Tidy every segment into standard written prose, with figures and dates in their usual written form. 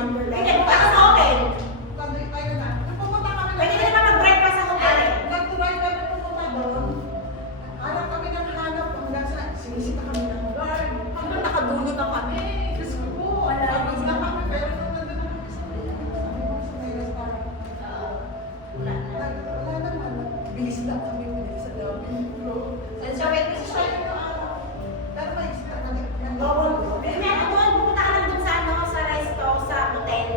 Hindi, bukas sa hotel. Tayo na. Pupunta kami Pwede ka naman mag-breakfast sa hotel eh. Nag-try kami pupunta doon. Hanap kami ng hanap hanggang sa sinisita kami ng guard. Hanggang nakadulo na kami. Diyos ko po. Tapos na kami pero nung nandun na kami sa may restaurant. Wala na. Wala naman. Bilis lang kami sa dami. So, wait, kasi siya. Pero may isla kami. May meron doon, pupunta ka lang doon sa ano, sa resto, sa hotel.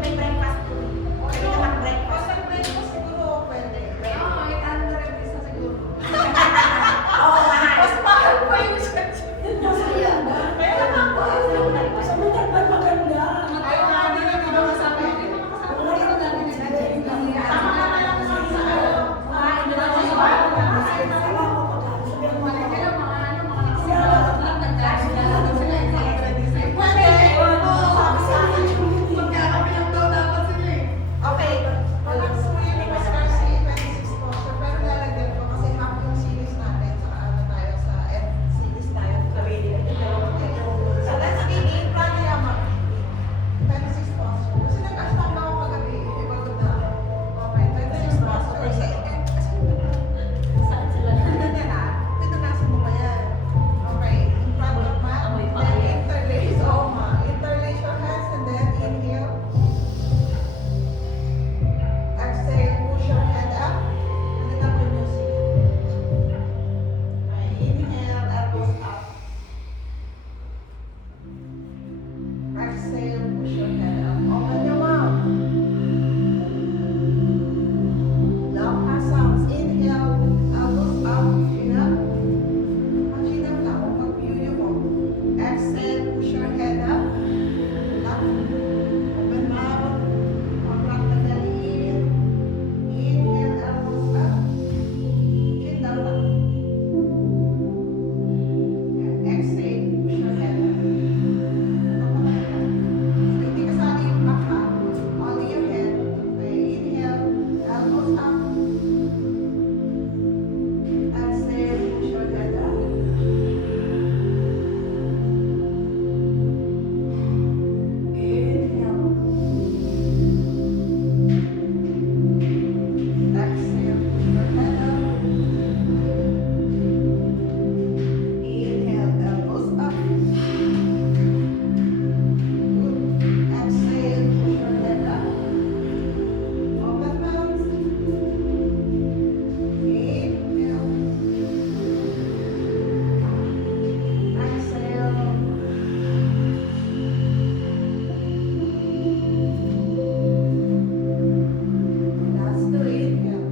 May breakfast doon. Pwede ka mag-breakfast. Basta breakfast siguro pwede. Oo, siguro. mahal. Mas mahal pa yung search. Kaya lang po. Sa motel ba maganda? Ayaw nga din ang mga kasama. Hindi mga kasama. Sama ka na lang sa Okay. Walang suya ni Mas Garci, 26 po siya. Pero lalagyan ko kasi half yung series natin. Saka ano tayo sa end series tayo. So let's begin. Pranayama. 26 po siya. Kasi nag-ashtang ako kagabi. Pagod na. Okay, 26 po siya. Kasi Saan sila? pinanasan mo ba yan? Okay. In front of ma. Then interlace. Oh, ma. Interlace your hands and then inhale. Exhale, push your head up. And then up your nose. Okay, inhale, elbows up. Exhale, push your head up. Open your mouth. Long pass sounds. Inhale, elbows up. Chin up. Chin up lang. Mag-view mo. Exhale, push your head up. Up. Open mouth. Contract the belly. Inhale, elbows up. Chin down lang. Exhale, push your head up. Hindi kasali yung back ha. Only your head. Okay, inhale, elbows up. Exhale, push your head up. Inhale. Exhale, push your head up. Inhale, elbows up. Good. Exhale, push your head up. Open mouth. Inhale. Exhale. Last two, inhale.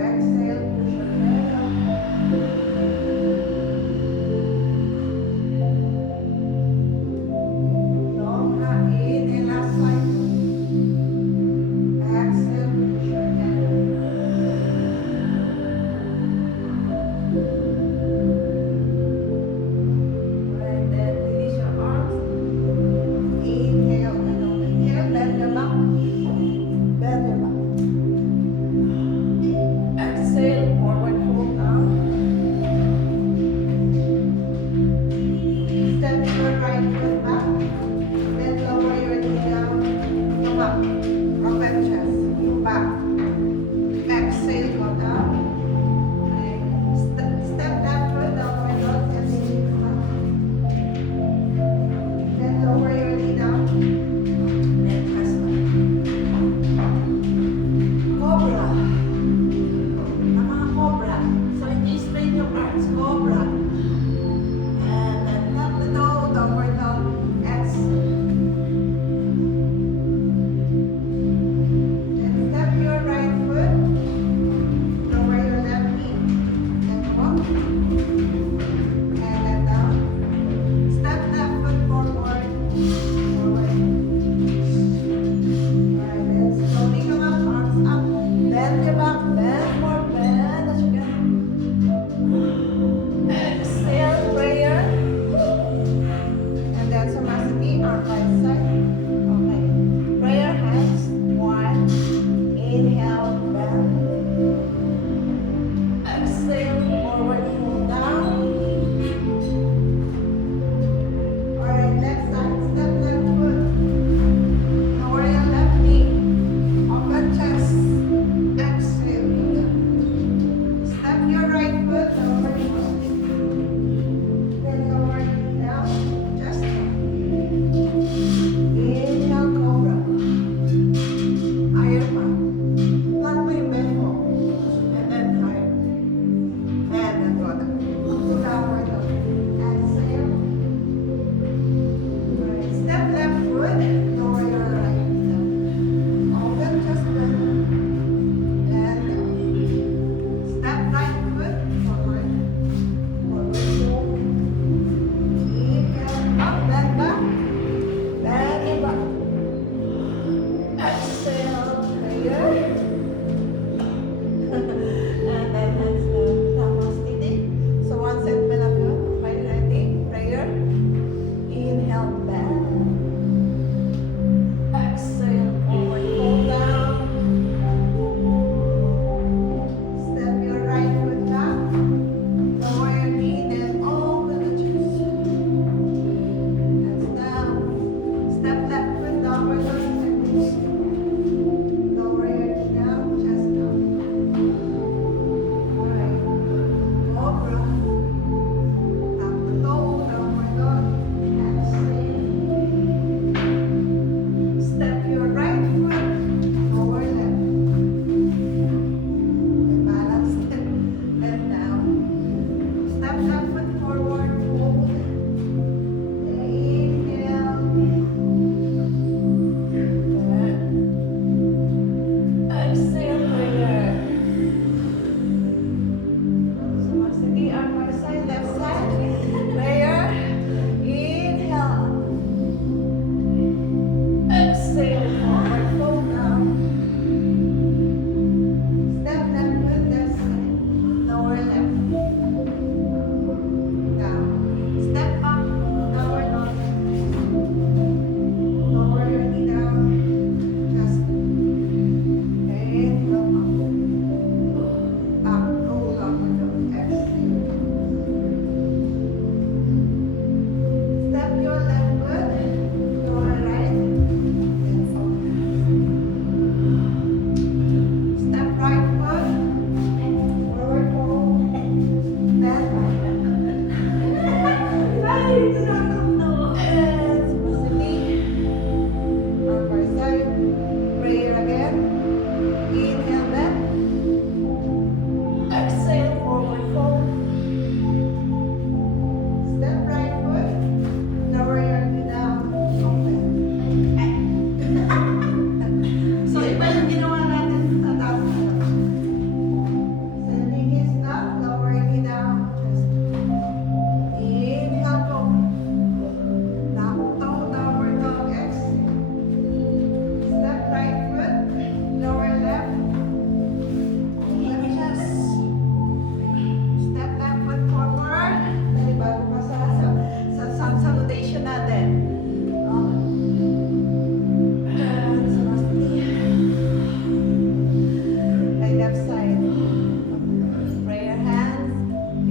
Exhale, push your head up. Long inhale, last cycle. Exhale, push your head up. Right, then release your arms. Inhale and open. Inhale, bend your back. Bend your back. Exhale, forward fold down. Step your right foot back. Then lower your knee down. Come up. Open chest. Back. Exhale, go down. Okay. Step that foot down my dog and come up. Then lower your knee down. Then press back. Cobra. Cobra. So you straighten your arms. Cobra. And then tap the toe, downward dog. Exhale. Then step your right foot. Lower your left knee. Then go up. And then down. Step that foot forward. Forward. Alright, then slowly come up, arms up. Bend your back, bend more, bend as you can. Exhale, prayer. And then Samasthiti, arm right side. Okay. Prayer hands. One. Inhale, bend. Exhale, forward fold down.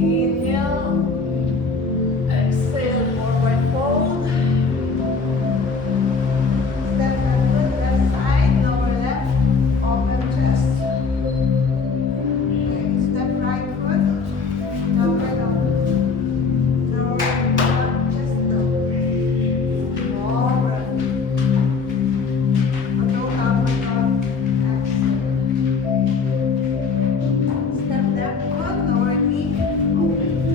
Inhale. Exhale, forward fold. Step backward, left side, lower left, open chest. Okay, step right foot, lower down. Lower down, chest down. More breath. Lower down, exhale. Step left foot, lower knee, open.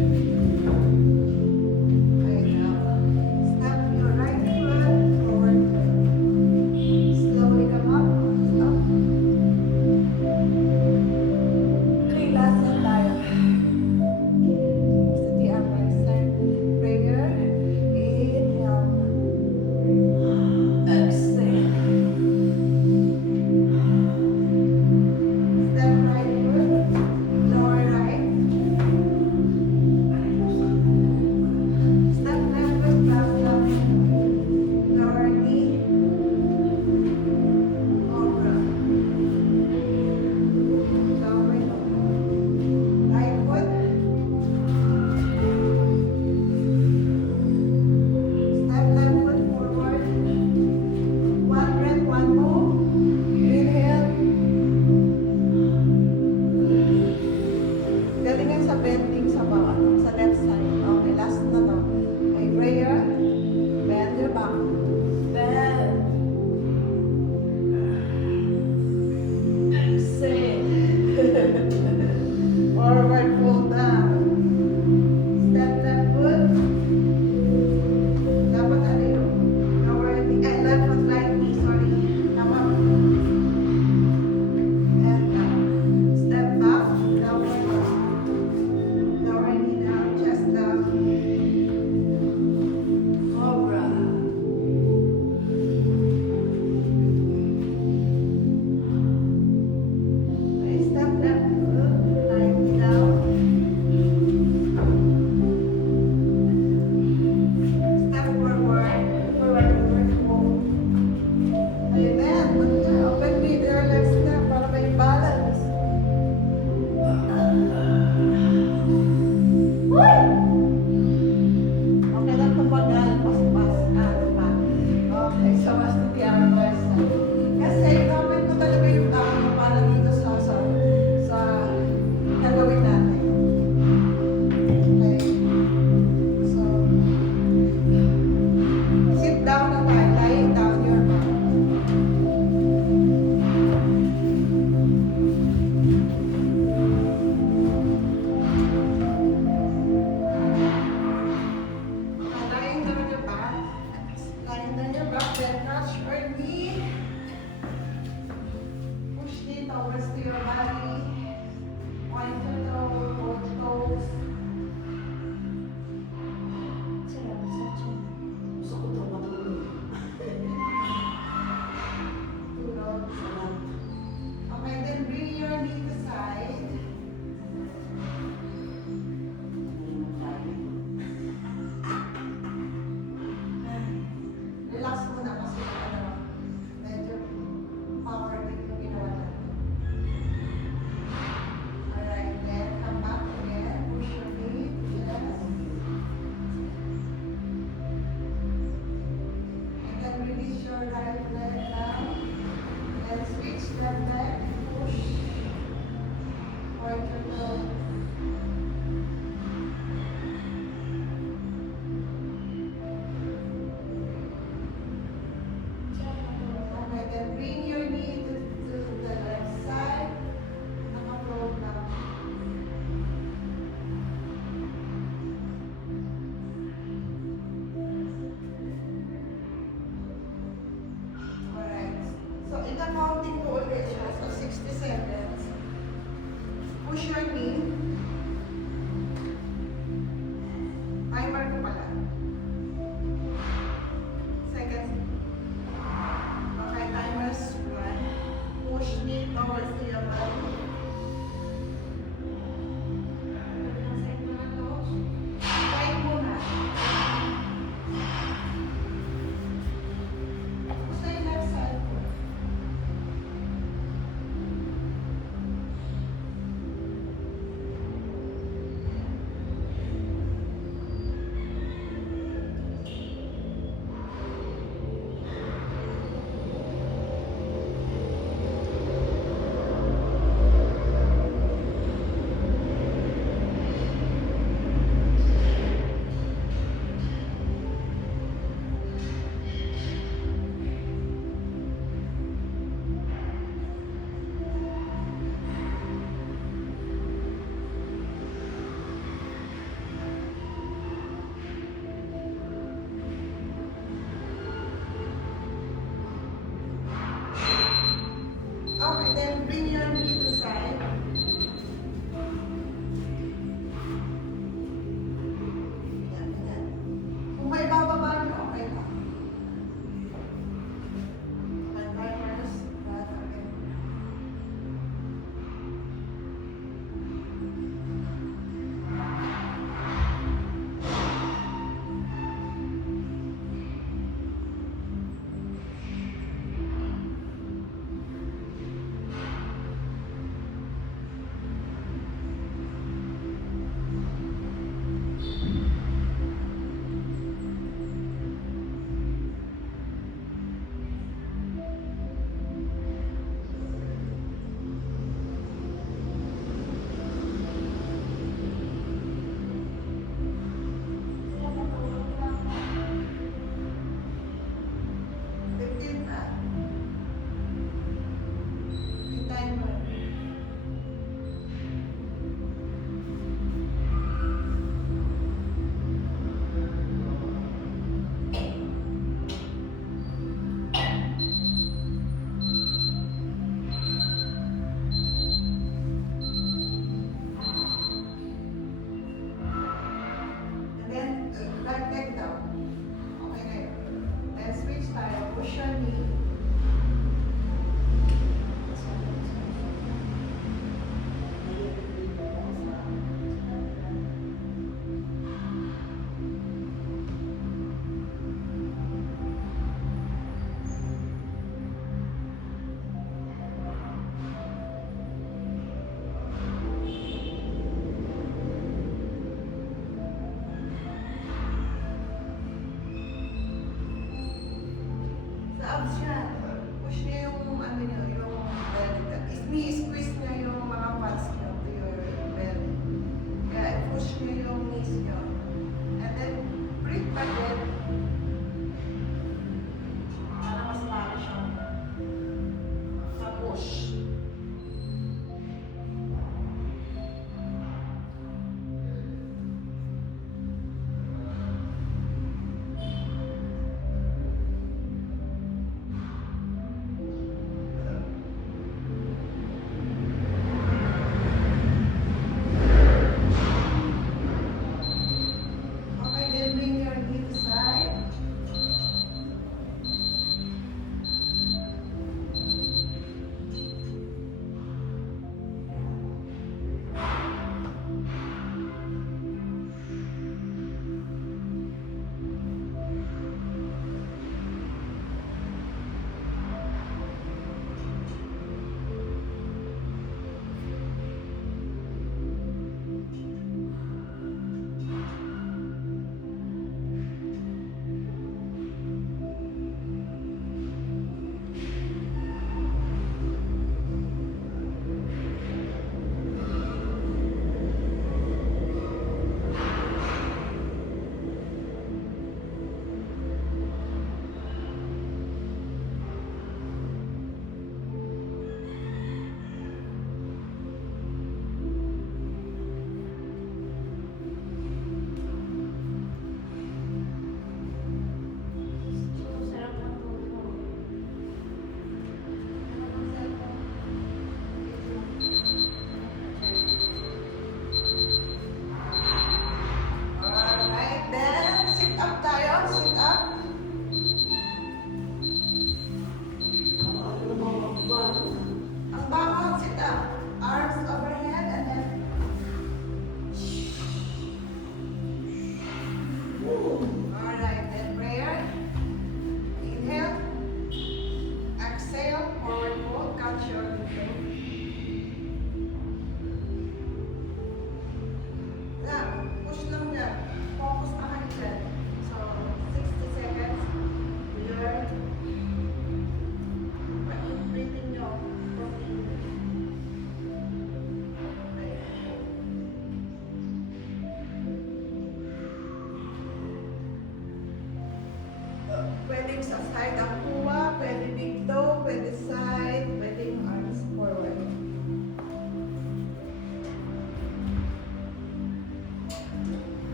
Side ang kuha, pwede big toe, pwede side, pwede yung arms forward.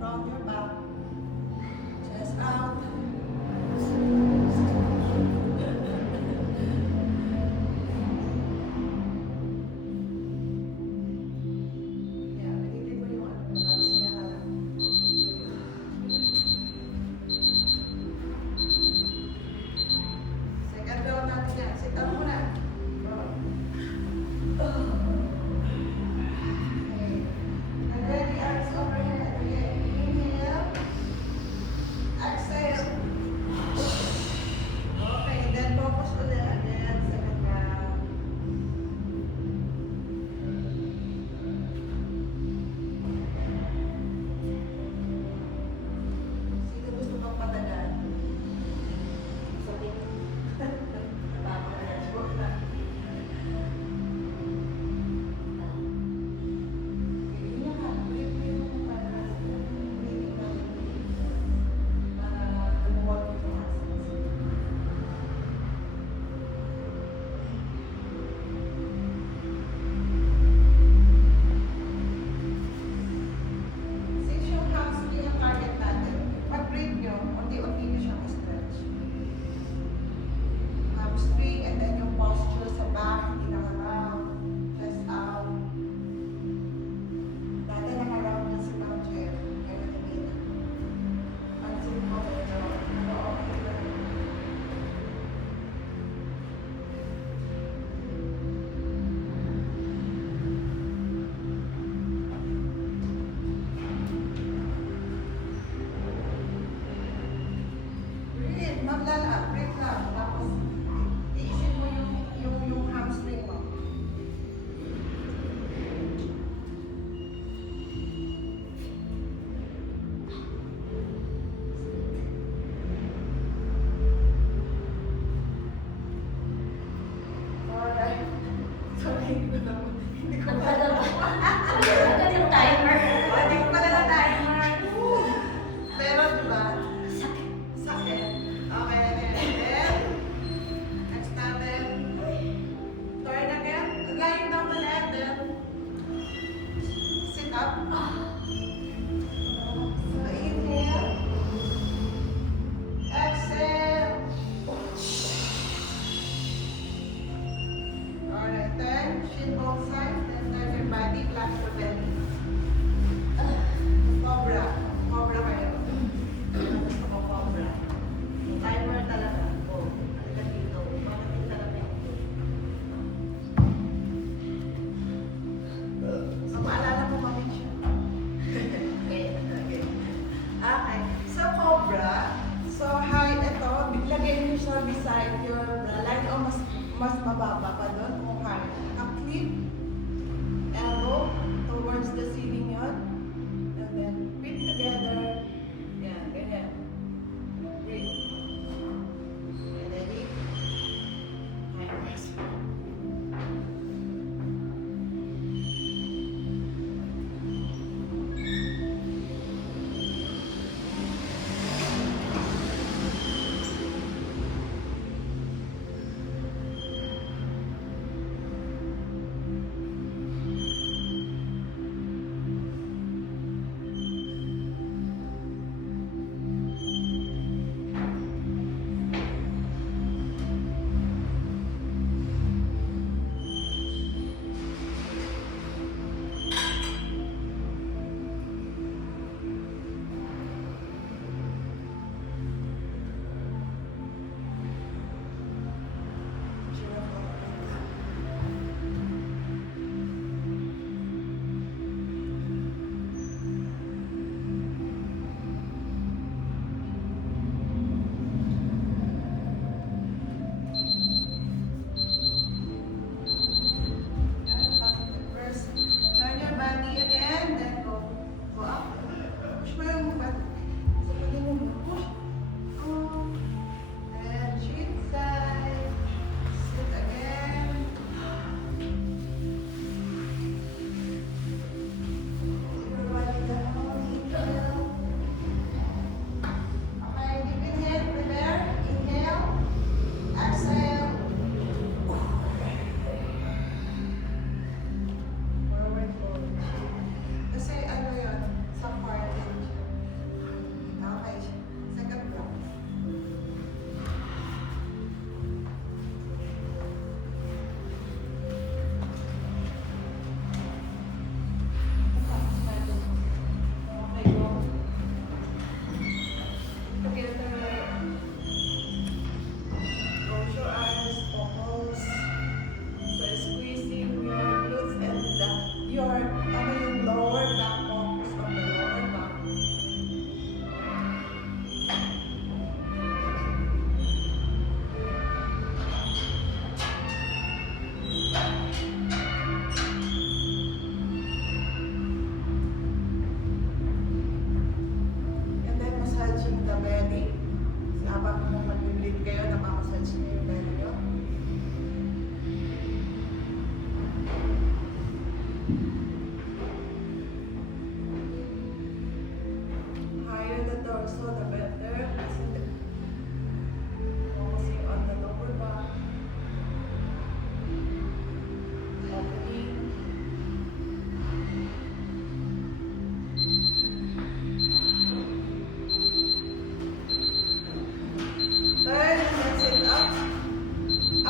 Round your back. Chest out. Yeah, pinili ko yung ano, tapos sinakalan. Second round natin yan. Sit up muna. Okay. And ready, arms overhead. Again. Inhale. Exhale. Okay, then focus ulit. Again, second round. Sino gusto pang patagal? Sabihin. Huwag na. Hindi na nga. Breathe mo yung para breathing natin. Para lumuwag yung muscles. Since yung hamstring ang target natin, pag-breathe nyo, unti-unti nyo siyang stretch. Hamstring and then yung posture sa back, hindi naka-round, chest out. Dati naka-round na sa long chair, kaya hindi. Pansin mo, medyo, okay lang. Breathe, maglala, breathe lang. Tapos, iisip mo yung hamstring mo. Alright. Sorry, hindi ko Ang pa. tagal ba? Ang tagal yung timer. Hindi ko pala na timer. Pero, diba? Sakit. Sakit. Okay, then. Next natin. Turn again. Lying down the leg, then. Sit up. So, inhale. Exhale. Alright, turn. Shin both sides. Then turn your body. Flat your belly. Cobra. Cobra kayo. Gusto ko cobra. Timer talaga. Oh, halika dito. Bakit hindi talaga yung So, maalala mo kami siya. Okay. Okay. So, cobra. So, height ito. Lagay niyo siya beside your line o mas mababa pa doon kung height. Clip. Elbow towards the ceiling yun. And then, feet together. Yan, ganyan. Breathe. Okay, ready? Okay, next one.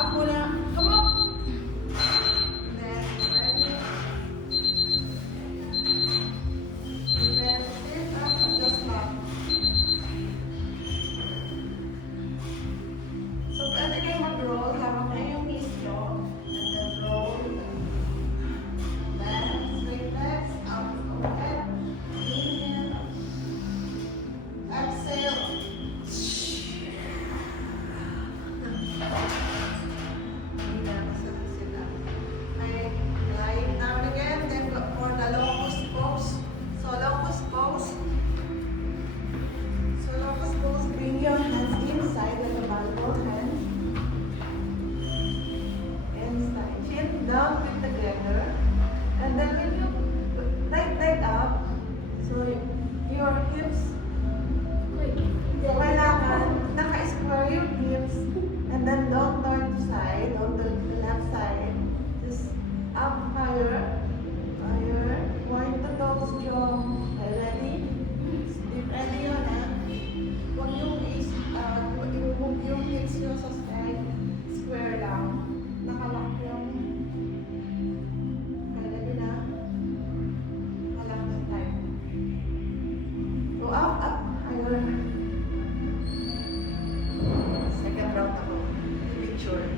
Up muna. Come on. Then, reverse. Reverse it up and just back. So, pwede kayo mag-roll habang na yung knees nyo. And then roll. Then, straight legs. Out of head. Inhale. Exhale. Okay, lying down again. Then go for the locust pose. So locust pose. So locust pose. Bring your hands inside like a Bible hand. Inside. Chin down with together. And then when you leg up, so your hips. Kailangan naka-square your hips. And then don't turn side, on the left side. Just up higher, higher. Point the toes strong. Okay, ready? Deep ready yun, ha? Huwag yung yung hips nyo sa side. Square lang. Nakalock yung... Okay, ready na? Nakalock yung time. Go up, higher. Second round ako. Picture.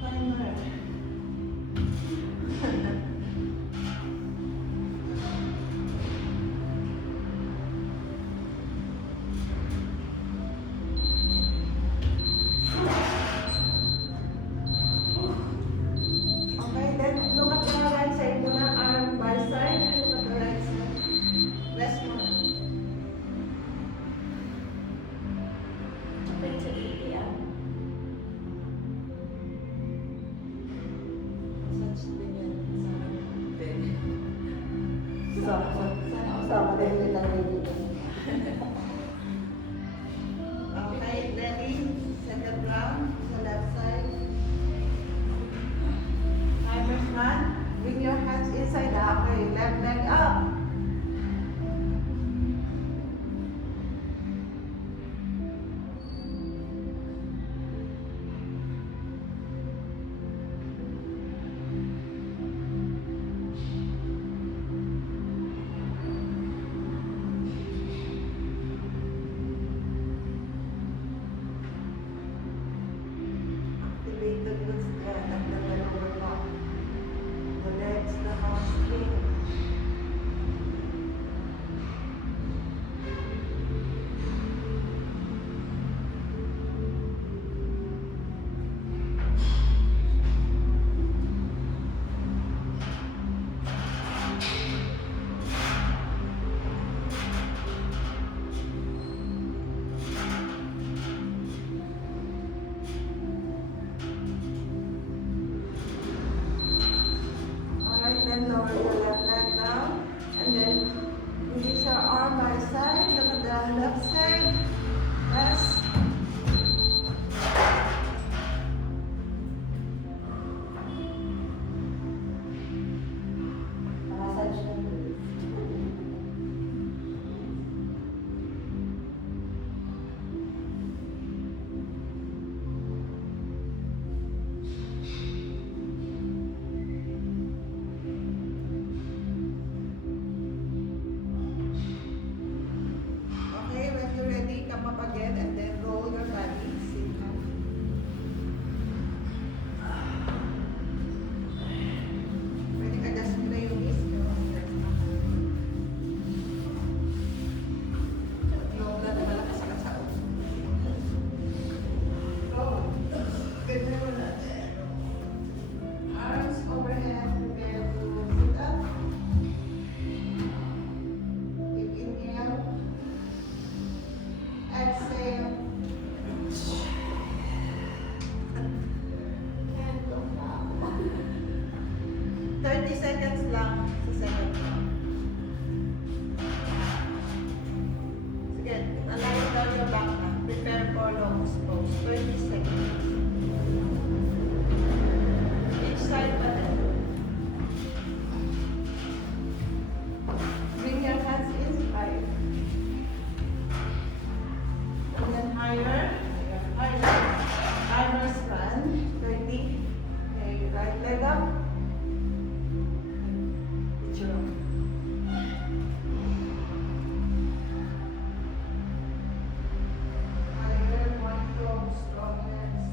Timer. Okay, then look at the right side muna, arm by side, look at the right side. Rest muna. Wait sa gilid, ah. Massage din yan. Sama din kita dito. Okay, ready? Second round, sa left side. Timer's run. Bring your hands inside. Okay, left leg up. Activate the glutes and the lower back. The legs, the hamstring. seconds lang sa second round. Sige, allow down your back na. Prepare for locust pose. 20 seconds. Each side pa rin. Bring your hands inside. And then higher. Higher. Higher span. 30. Okay, right leg up. Good job. Higher, one toe, strong legs.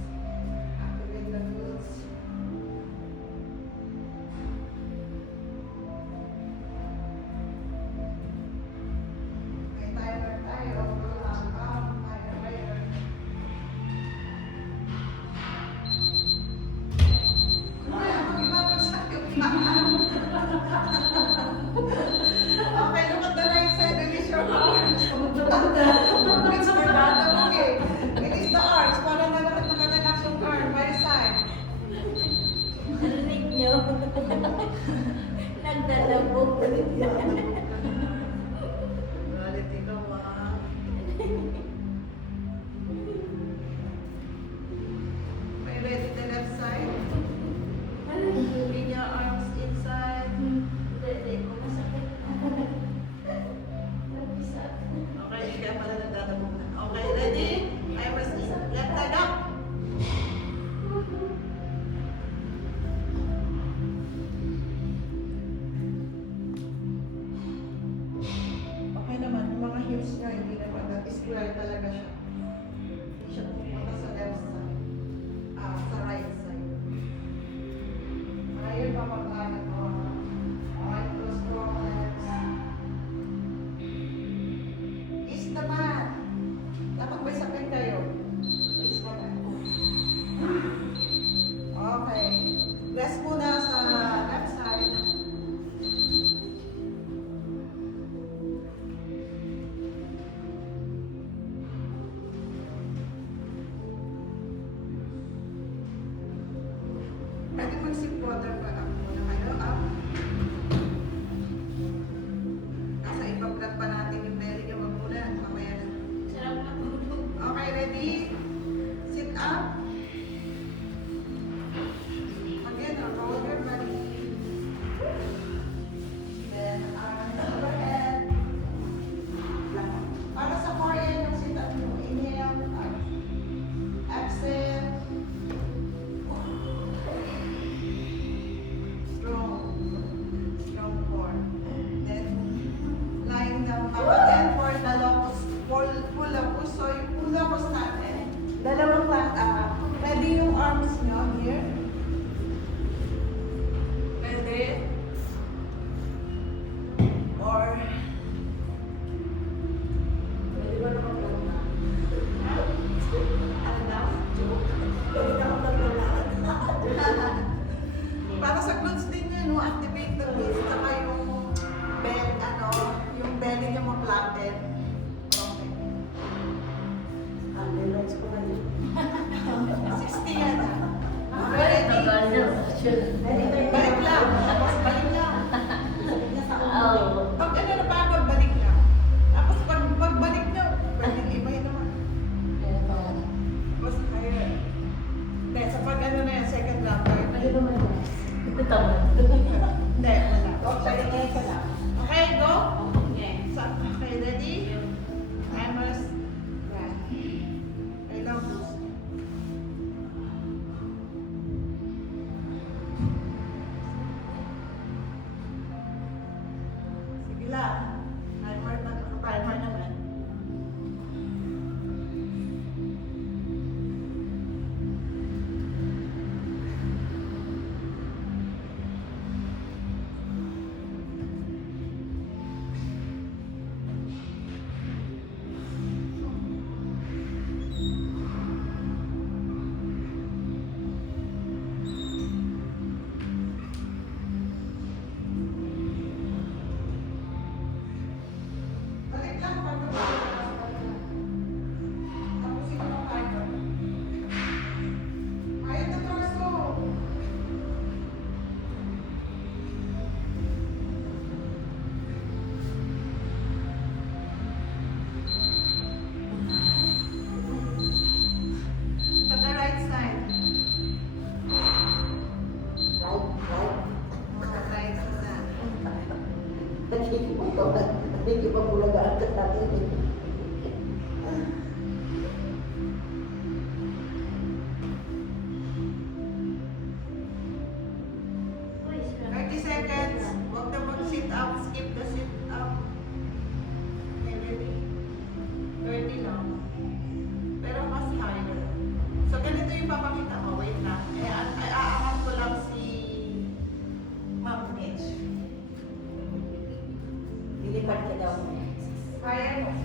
Activate the glutes. May timer tayo. Higher, higher. Ay, ako ibabagsak yung paa. Okay, look at the right side. Release your arms. Release your bottom. Okay. Release the arms. Para nakarelax yung arm. By side. Narinig niyo? Nagdalabog. Galit ikaw, ah. Okay, ready the left side. Bring your arms inside. Hindi ko masakit. Okay, kaya pala nagdadabog na. Okay, ready? I was in. Left leg up. Okay naman, yung mga hips niya, hindi naman nag-square talaga siya. Hindi siya pumunta sa left side. Sa right side. Ayun, papaglanan ko. Okay, close strong legs. Is the mat. Dapat may sapin kayo. Is the mat. Okay. Rest muna sa left side. Pwede mag-sip water pa lang muna kayo. Up. Nasa ipa-vlog pa natin yung belly niya magmula. Mamaya na. Sarap na tulog. Okay, ready? Sit up. Again, roll your body. Then, arms overhead. Para sa core yan yung sit up mo. Inhale. Exhale. Strong core. Then, lying down ka again for the locust, pull locust. So, yung pull locust natin, dalawang pwede yung arms nyo here. Pwede. Or, Pwede ba nakapag na? ano daw? Pwede nakapag na. Para sa glutes din yun, no? Activate the glutes, saka yung yung belly nyo ma-flatten. Okay. Relax ko na yun. 60 yan, ah. Okay, Tagal ready? na. Balik lang. Tapos balik lang. Sakit niya sa Oo. ulo. Pag ano na pagod, balik lang. Tapos pagbalik nyo, pwedeng ibahin naman. Tapos higher. Hindi, sa pag ano na yan, second round, Pwede ba may mas? Tamad. Hindi, wala. Pwede ka lang. Okay, go. Okay. Okay, ready? Timers. Yan. Okay lang, boost. Sige lang. Timer naman. Nakikipagpulagaan ka natin. Uy, sila. 30 seconds. Huwag na mag-sit up. Skip the sit up. Okay, ready? 30 lang. Pero mas higher. So, ganito yung papakita ko. Wait lang. Aangat ko lang si Ma'am Mitch. Lilipad ka daw. Kaya mo.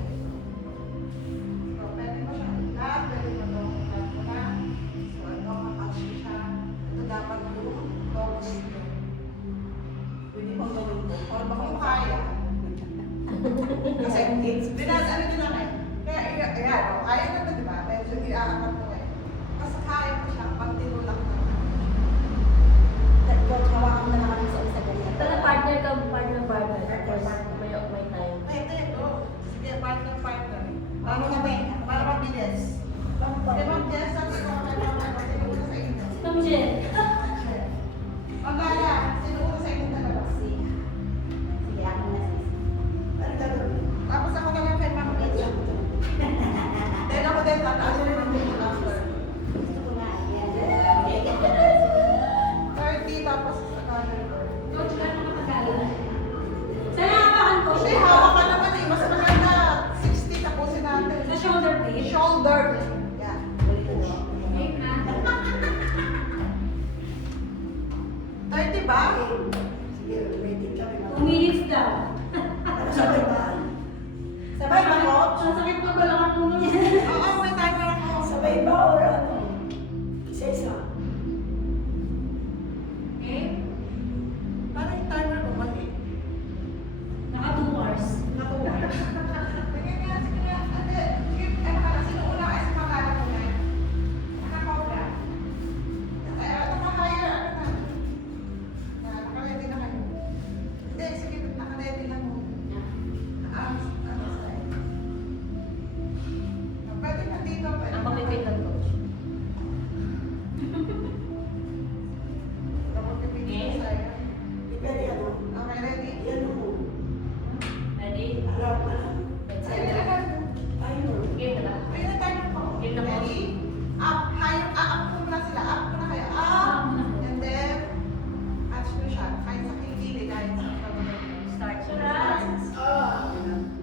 So, pwede mo siya ikat. Pwede mo ito ikat mo na. So, ito makatch siya. Ito dapat yung lobos nyo. Pwede pang gawin ko. Or baka mo kaya. Kasi, ano din lang eh. Kaya, ayan, kaya na ito, di ba? Medyo iaangat mo eh. Kasi kaya mo siya, pag tinulak mo. Coach, hawakan mo na kami sa isa ganyan. Pero partner ka, partner. May time. Pwede, oh. Sige, partner. Paano na ba yun? Para mabilis. Di ba, Jess, sabi ko kay Mama, sino una sa inyo? Sino Jen? Magkala, sino una sa inyo dalawa? Sige, ako na sis. Ano gagawin? Tapos ako naman kay Mama Mitch. Then ako din, tataas rin ang video after. Gusto ko na. Yan. 30, tapos another girl. Coach, gano'n matagal? Sana hawakan ko Kasi siya. hawak ka naman eh. Mas maganda 60 tapusin natin. Sa shoulder blade. Shoulder. Yan. Balik na. Okay na. 30 ba? Sige, ready kami. 2 minutes daw. Sabay ba? Sabay ba, coach? Ang sakit pa pala ka po niya. Oo, may timer ako. Sabay ba or ano? Isa-isa. Okay? Parang yung timer ko mali. Naka 2 hours. Natuwa. Sige nga, sige nga. Ate, sige, ano ka na? Sino una ay sa pangalan mo na? Nakakobra. Naka-hire, ano na? Naka-ready na kayo. Hindi, sige, naka-ready lang mo. Pwede na dito, pwede. Ang pamipit ng coach. Okay. Pwede ano? Okay, ready? Yan mo. Ready? Harap na lang. Sige na lang. Ayun. Game na ba? Ayun na tayo po. Game na po. Ready? Up, higher, up ko muna sila. Up ko na kayo. Up. And then, catch mo siya. Kahit sa kilikili, kahit sa kabagal. Start.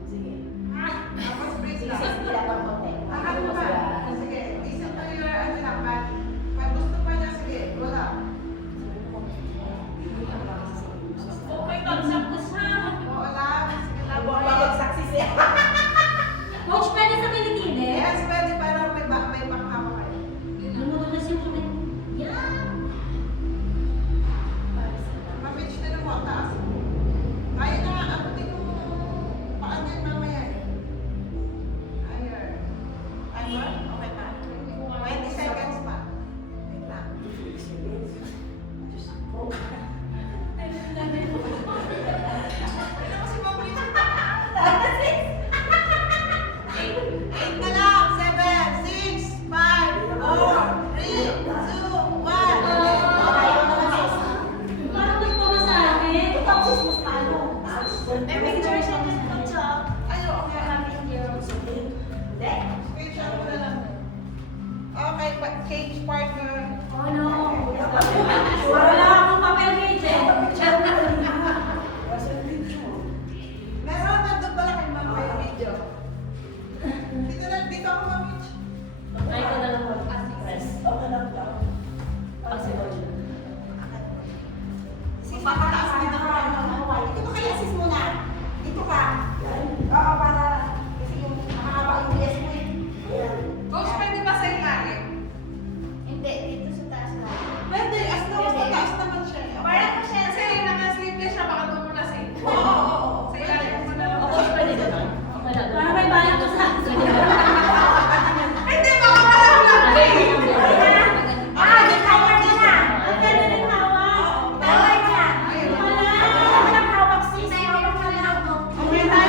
Sige. Tapos breathe lang. Sila pang konti. Ano ba? Sige, listen to your, ano lang, body. Pag gusto pa niya, sige, wala. Okay, bagsak ko sa. Oo lang. Sige lang. Babagsak si Sia. Coach, pwede sa kilikili? Yes, pwede, pero may backhawa kayo. Lumutulas yung kamay. Yan. Ma-pitch na lang mo ang taas. Kaya na, abutin yung paan yan mamaya eh. Higher. Timer? Okay pa? 20 seconds pa. Wait lang. Ano kasi mabalik? 8 na lang. 7, 6, 5, 4, 3, 2, 1. Parang may puma sa akin. Tapos mas paano? May picture siya ng coach, oh. Ayaw, okay. Hindi. Screenshot mo na lang. Okay, cage partner. Oh no. Wala akong papel gauge eh. Meron, nandun pala kay Ma'am may video. Dito ako, Ma'am Mitch. Try ko na lang mag-press. Okay lang daw. Pag si coach. Papataas din ako. Dito ka kaya sis muna. Dito ka. Yan. Oo, para kasi yung mahaba yung dress mo eh. Yan. Coach, pwede ba sa ilalim? Hindi, dito sa taas na. Pwede, as long as mataas naman siya. Parang kasi Kasi naka-sleeveless siya, baka tumulas eh. Oo. Sa ilalim mo na lang. O coach, pwede ba na? Okay na. Parang may bayan ko sa akin. Hindi, baka malaglag ka eh. Ah, may hawak ka na. Ang ganda ng hawak. Hawak ka. Ayun. Wala. Walang hawak sis. Hawak ka lang. Okay tayo.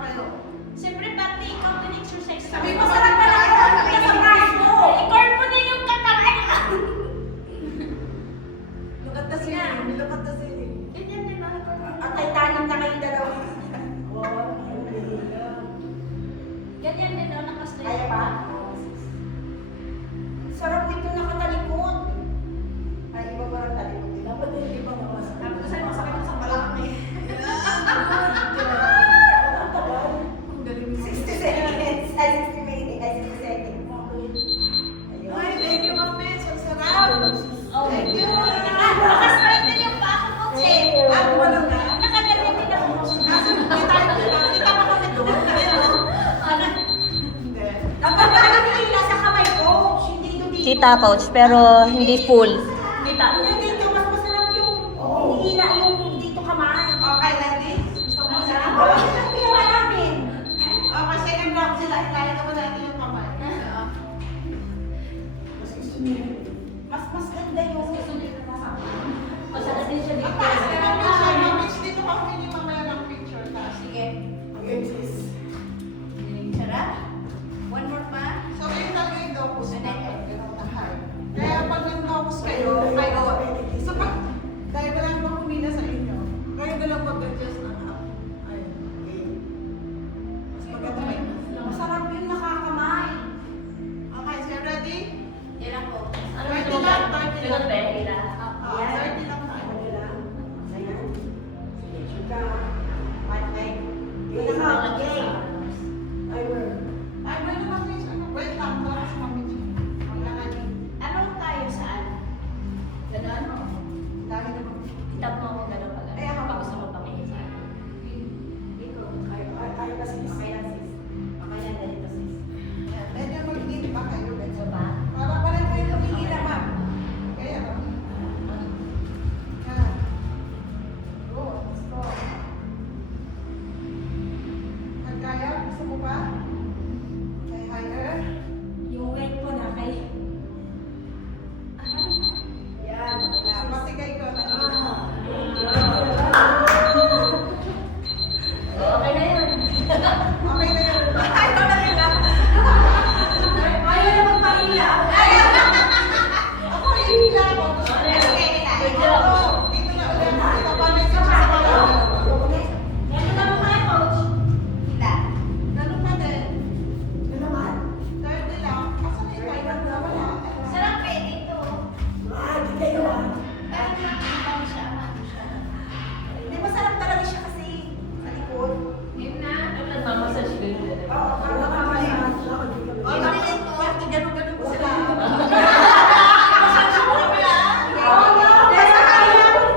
kayo. Siyempre, pati ikaw din exercise. Sabi mo, Masarap pala ako. Nasa braso mo. I-core mo din yung katawan. Look at the ceiling. Look at the ceiling. Ganyan din ako. Ang Titanic na kayo dalawa. Ganyan din ako, nakaslide. Kaya pa? Sarap nito nakatalikod. Ay, iba ba ang talikod? Dapat din iba mawasak. Tapos sa'yo, masakit mo sa balakang eh. Ang galing mo. 60 seconds. Ay, 60 minutes. Ay, 60 seconds. Ayun. Ay, thank you, Ma'am Mitch. Ang sarap. Oh. Thank you. Nakaslide din yung pa ako, coach eh. Ako ba lang na? Nakaganyan din ako. Kaso, kita pa kami doon. Hindi. Dapat ba nakikita sa kamay ko? Hindi ito dito. Kita, coach, pero hindi full. Kita. Yung dito, mas masarap yung hinihila yung dito kamay. Okay, Landy. Gusto mo sa Oo, yun ang ginawa namin. Okay, second round sila. Hilahin naman natin yung kamay. Mas ganda yung susunod na nasa Masarap din siya Ang dito. taas ka ng picture, Ma'am Mitch. Dito ka hindi mamaya ng picture. Taas. Sige. Sarap. One more pa. So, yun talaga yung locus na Ano? ganun na high. Kaya pag nag-locus kayo, so pag, dahil wala namang kumina sa inyo, kayo na lang mag-adjust ng up. Ayun, okay. Mas maganda may Masarap yung nakakamay. Okay, so you ready? Yan ako. 30 lang, 30 lang. 30 lang. 30 lang tayo. Ay, well naman, Mitch. Wait lang, para sa Ma'am Mitch. Ano tayo saan? Ganon? Dahil naman. Tap mo ako gano'n pala. Ay, ako. Pag gusto mo pamilya sa akin. Dito. Okay lang, sis. Okay lang, ganito, sis. Yan, medyo mag-hit pa kayo. So ba? Para pa rin kayo lumihila, ma'am. Kaya, yan. Go, let's go. Kaya, gusto mo ba? Kaya higher. Yung weight ko na kay... Yan. Pasigay ko. Okay na yun. Okay na yun. Ay, ito na rin lang. Ayaw na magpahila. Ako, hihila ako. Good job. Dito na ulit. Dito pa rin sa mga. Ganun na mo kaya, coach. Hila. Ganun pa din. 30 lang. Kaso na ito, iba na wala. Sarap eh, dito. Pero ano siya, ano siya. Hindi, masarap talaga siya kasi sa likod. Yun na. Nagmamassage din. Oo, parang nakamaya. O, tapos, ganun-ganun ko sila.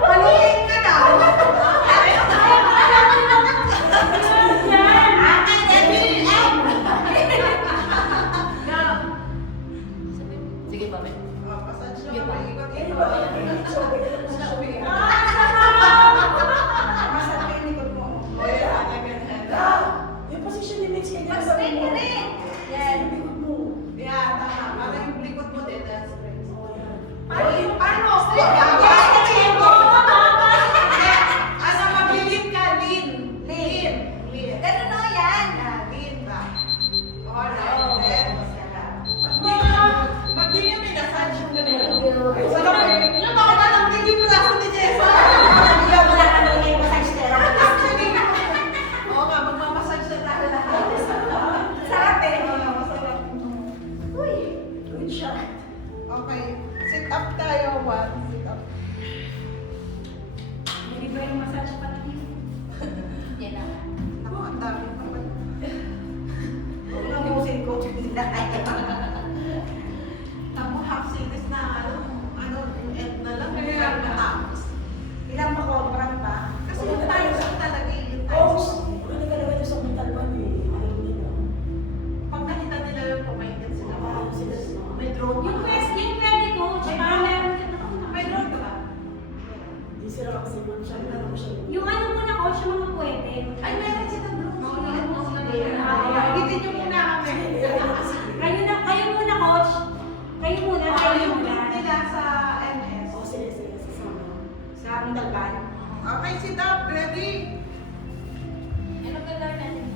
Paluin ka na. Sige, Pamit. Massage nyo kami ikot-ikot. Masarap yung likod mo. O, yan, ganyan. Mag-spin ka rin. Yan. Yan, tama. Para yung likod mo din, that's right. Paano? Ano, maglilid ka, lean. Lean. Lean. Ganun o yan. Yeah, lean ba? Alright, Oh. then. Ba't di niya minasage yung ganun? Sarap eh. Yung baka na lang, hindi mo nasa ni Jessa. Hindi ako wala kami may massage therapy. Actually, oo nga, magmamassage na tayo lahat. Sarap eh. Oo, masarap. Uy, good shot. Okay, sit up tayo. One, sit up. Hindi ba yung massage pati? Yan na. Ako, ang dami pa ba? Huwag lang ubusin ko. Hindi na kaya. Ako, half series na, end na lang. Kaya matapos. Ilang pa kontrang pa? Kasi yung tayo sa talaga eh, yung tayo. Pag nakita nila yung pamaitin sila. May drone Yung pa. pwede, yung pwede, coach. Para meron ka na. May drone ka ba? Yung ano mo na, coach, yung mga pwede. Ay, meron silang drone. Higitin niyo muna kami. Kayo muna, coach. Kayo muna, kayo Yung muna. group nila sa MS. Sa aming dalban. Okay, sit up. Ready? Ano gagawin natin?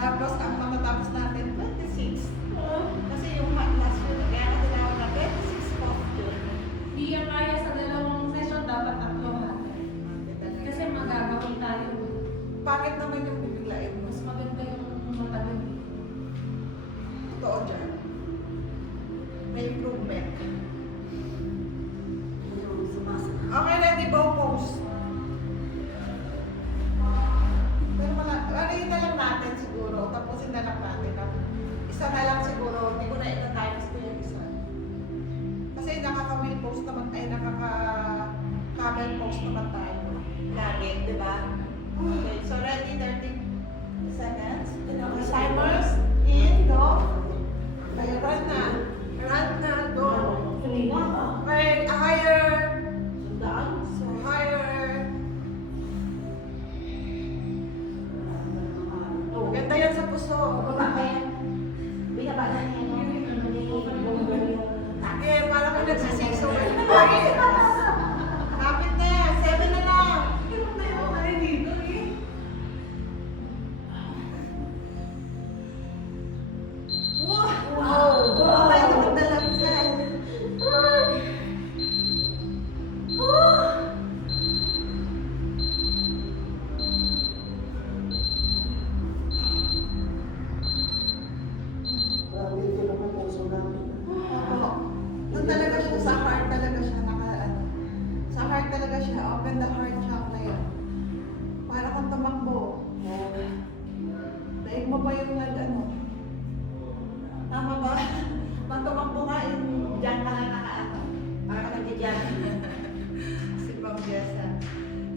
Tapos ang matatapos natin, 26. Kasi yung last year, kaya ka tinawag na 26 of June. Hindi yan kaya sa dalawang session, dapat tatlo ha. Kasi magagawin tayo. Pangit naman yung bibiglain mo. Mas maganda yung matagal. Totoo dyan. May improvement. Okay, ready, bow pose. Pero alayin na lang natin siguro. Tapusin na lang natin. Isa na lang siguro. Hindi ko na ita-times ko yung isa. Kasi nakaka-wheel pose naman, ay nakaka-camel pose naman tayo. Lagi, di ba? Okay, so ready, 30 seconds. Timers, in, go. Okay, run na. Run na, go. Okay, higher. So higher. Ganda yan sa puso. Baba pa yan. Binaba na niya. Eh, parang ko nagsisiso. Kapit na yan. 7 na lang. Wow! Okay, nakadalagsan. Oo. Doon talaga siya, sa heart talaga siya sa heart talaga siya, open the heart chakra yun. Para kung tumakbo. Daig mo ba yung tama ba? Pag tumakbo ka, dyan ka lang nakaano. Para ka nagdidyan. Si Ma'am Jessa.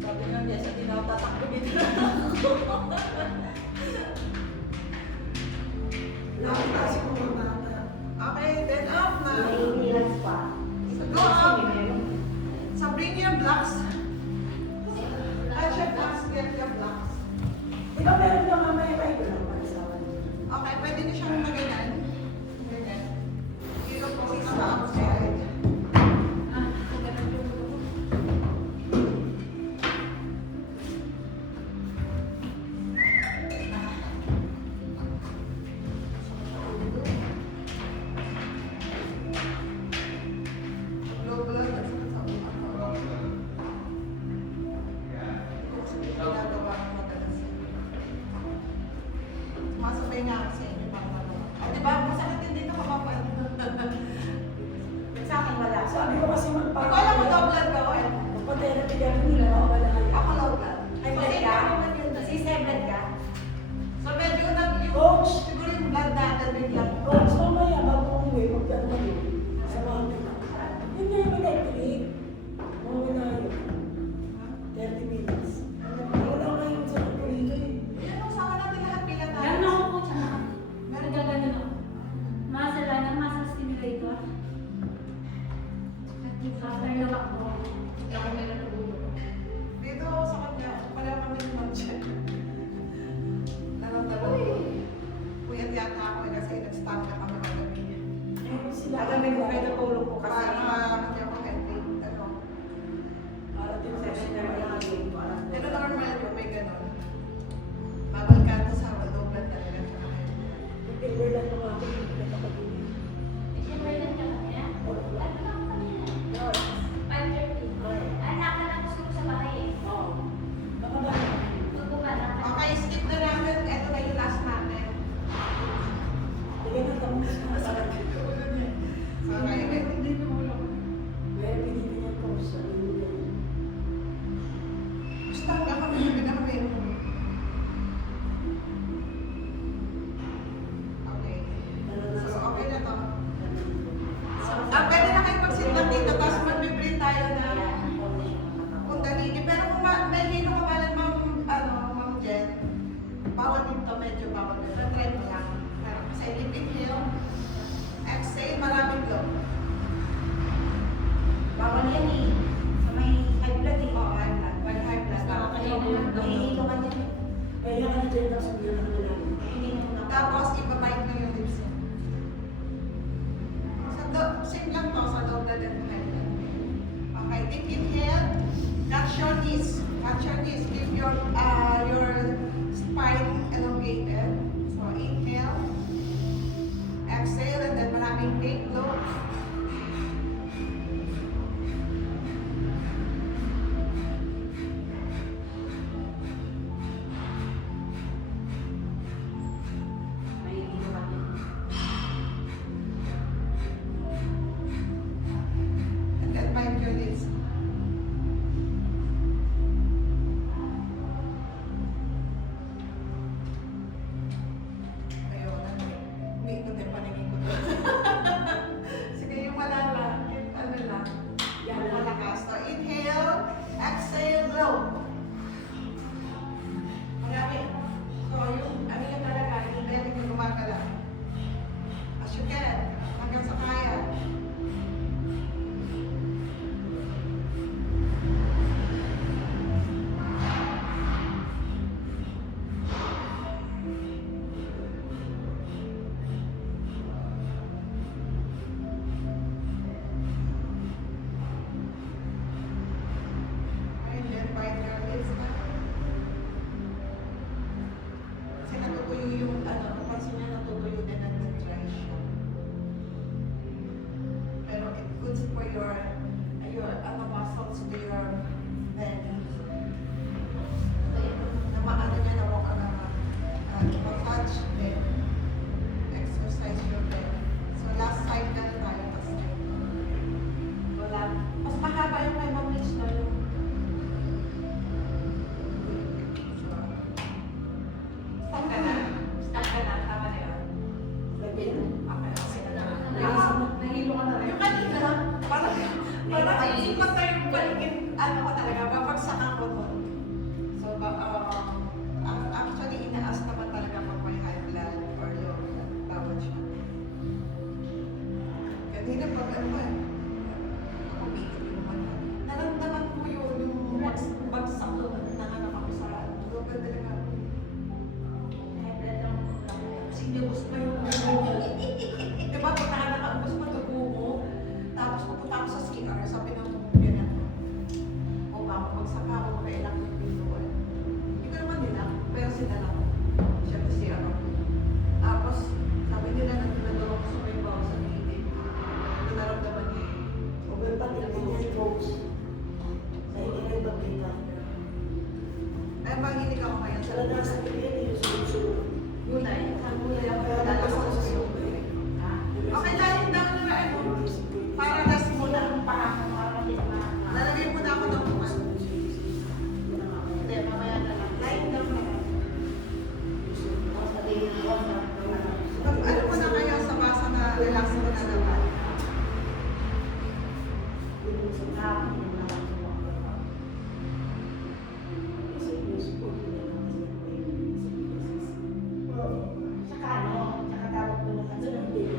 Sabi nga Jessa, di na ako tatakbo dito. Nakataas ko muna. Okay, then up na. May relax pa. So go up. So bring your blocks. Touch your blocks, get your blocks. Di ba meron ka mamaya kayo lang para sa akin? Okay, pwede niyo siyang magalan. Ganyan. Dito po sa outside. Low blood at saka sa ulo. Kasi ginagawa ko madalas. Sumasabay nga ako sa inyo para magawa. Di ba? Masakit din dito kapapal. Sa akin wala. Sabi ko kasi Hindi ko alam mo low blood ka o ano. magpa-therapy kami nila, mawawala kayo. Ako low blood. High blood ka? Si high blood ka? So medyo yung Coach! siguro yung blood natin biglang. Coach, mamaya bago umuwi, magkano kayo? Samahan kita. Yun nga yung electric. Mawawala yun. 30 minutes. Wala kayo sa kapulito eh. Yan ang sama natin lahat pila tayo. Ganun ako po siya. Nagaganon ako. Muscle lang, muscle stimulator. After na ako. Hindi ako meron ng ulo. Dito sa kanya, pala kami ng mag-check. Naramdaman ko. Puyat yata ako kasi nag-stop na kami kagabi. Meron sila. Nagamin ko kayo na tulog ko kasi. Para hindi ako healthy. Ano? Para din sa Pero normal yung may ganun. Bawal ka to sa low blood talaga siya. Paper lang naman ako yung pinakapagin. Siyempre lang ka kaya? Ano lang kami na? No. 5:30. Anak ka lang gusto ko sa bahay eh. Oo. Baka ba? Magbuka na. Okay, skip na namin. Ito na yung last natin. Bigyan ng tamang sa Okay, hindi ko ulo. Kaya binibigyan ko sa inyo. Basta hanggang kami namin na kami. Okay. So, okay na to. Pwede na kayo mag-sit-up dito, tapos mag-vibrate tayo na kundalini. Pero kung may hilo ka pala, Ma'am Jen, bawal dito, medyo bawal dito. Try mo lang. Pero kasi deep inhale, exhale, maraming blow. Bawal yan eh. Sa may high blood eh. Oo, high blood. Well, high blood. Nahihilo ka din. Kaya ka na dyan tapos bigyan ka na lang. Hindi na muna. Tapos, ibabike na yung lips. Same lang to, sa low blood and high blood. Okay, deep inhale. Catch your knees. Catch your knees. Keep your spine elongated. So, Okay, low. Mahihilo kami. And then mind your lips. Ayun, umiikot yung paningin ko doon. Sige, yung malala, yung ano lang, yan, malakas. So, inhale, exhale, blow. Marami. So, yung, ano yung talaga, yung belly ko gumagala. As you can, hanggang sa kaya. And then bite your lips na. Kasi natutuyo yung, ano, napansin niya natutuyo din at nag-dry siya. Pero it good for your ano, muscles to your belly. Na maano niya na waka na massage din. Exercise your belly. So last side na tayo. Wala. Mas mahaba yung kay Ma'am Mitch na yung stop ka na. Stop ka na. Tama na yun. Okay, okay na. Nahilo ka na rin. Yung kanina, parang ipat na yung paligid, ano ko talaga, babagsak ako doon. So, actually, inaas naman talaga pag may high blood or low blood. Bawal siya. Kanina pag ano ako bigit yung mga. Naramdaman ko yung bagsak doon. Nanganak ako sa low blood talaga. Sinibus pa yung diba, pag nakakaubos pa dugo mo, tapos pupunta ako sa CR, sabi ng ganyan, o ba, magbagsak ka, o kailang yung pintuan. Hindi ko naman nila, pero sinala ko. Siyempre CR ako. Tapos, sabi nila, nagdadalo ko sa may bawa sa gilid. Ito naramdaman niya. Huwag yung patingin niya, folks. Nahihinig ba kita? Ay, mahilig ako ngayon sa Sa nasa tingin, yung sunod-sunod. Gulay. Sa gulay ako, Kaya nagdala ko nagpasok sa sa iyo. sunod. Okay, dahil lang na ano, para last muna. Lalagay muna ako ng buwan. Hindi, mamaya na lang. Light lang naman. Ano mo na kayo sa basa na relax mo na naman? Tsaka ano, tsaka tawag ko ng ano ng baby.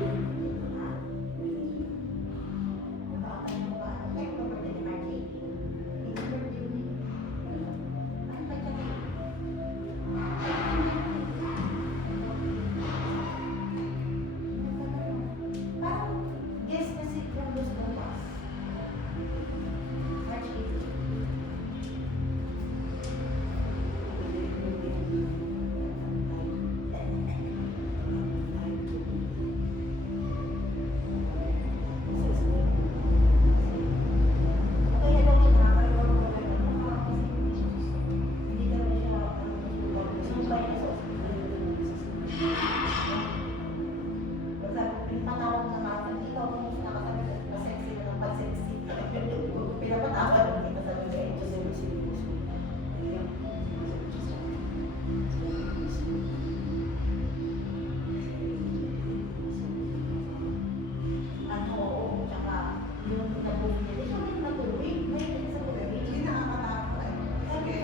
Hindi nakakatakot eh. Sige.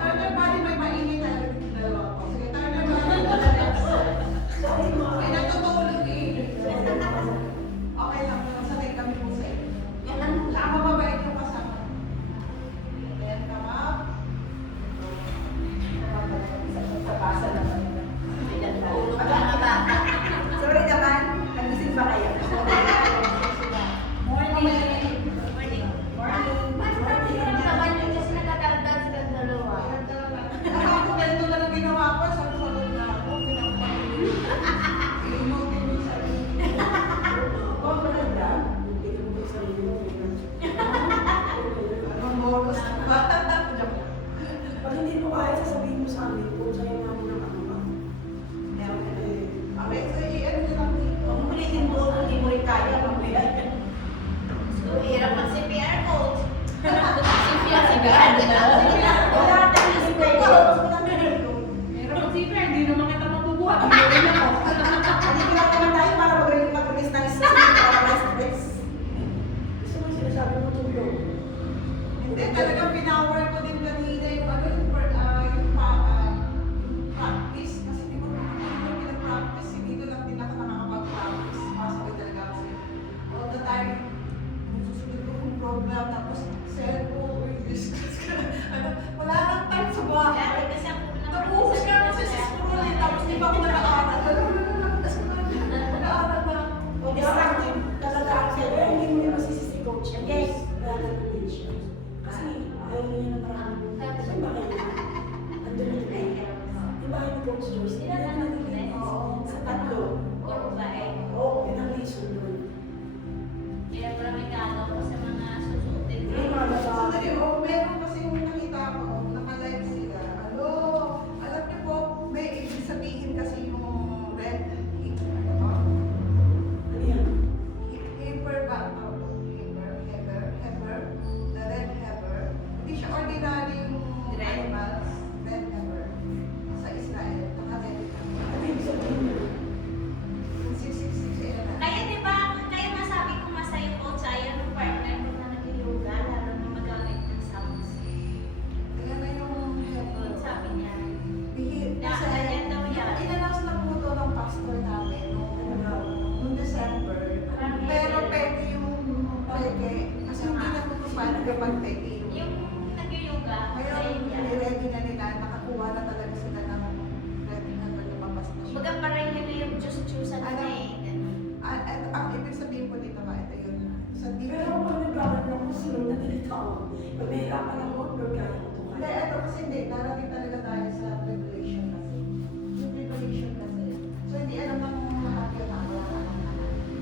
Turn your body, may mainit na dalawa ko. Sige, turn your body. May natutulog eh. Okay lang, sanay kami po sa iyo. Saka mababait yung kasama. Then, come up. Sorry naman, nagising ba kayo? Morning. Ako, ganito na lang ginawa ko. Sabi-sabi na ako. Iinutin yung sarili. postures. Sila na mag-bless. Oo. Sa tatlo. Or babae. Oo, pinang-reason doon. Kaya marami kano ko sa mga susuotin. May mga babae. Sandali, oh, meron kasi yung nakita ko, naka-live sila. Ano, alam niyo po, may ibig sabihin kasi yung red Ano yan? heifer ba? Heifer, the red heifer. Hindi siya ordinary yung animals, red heifer. Sa Israel, naka-red heifer. Ano yung sabihin mo? Yung 666, ayan na. Kaya di ba, kaya masabi ko masaya ko sa yung partner ko na nag-yoga, lalo na magamit ng sounds. Ayan na yung heifer. Sabi niya. Kasi Ayan daw yan. in-announce na po ito ng pastor namin noong December. Pero pwede yung pwede. Kasi hindi na po paano kapag pwede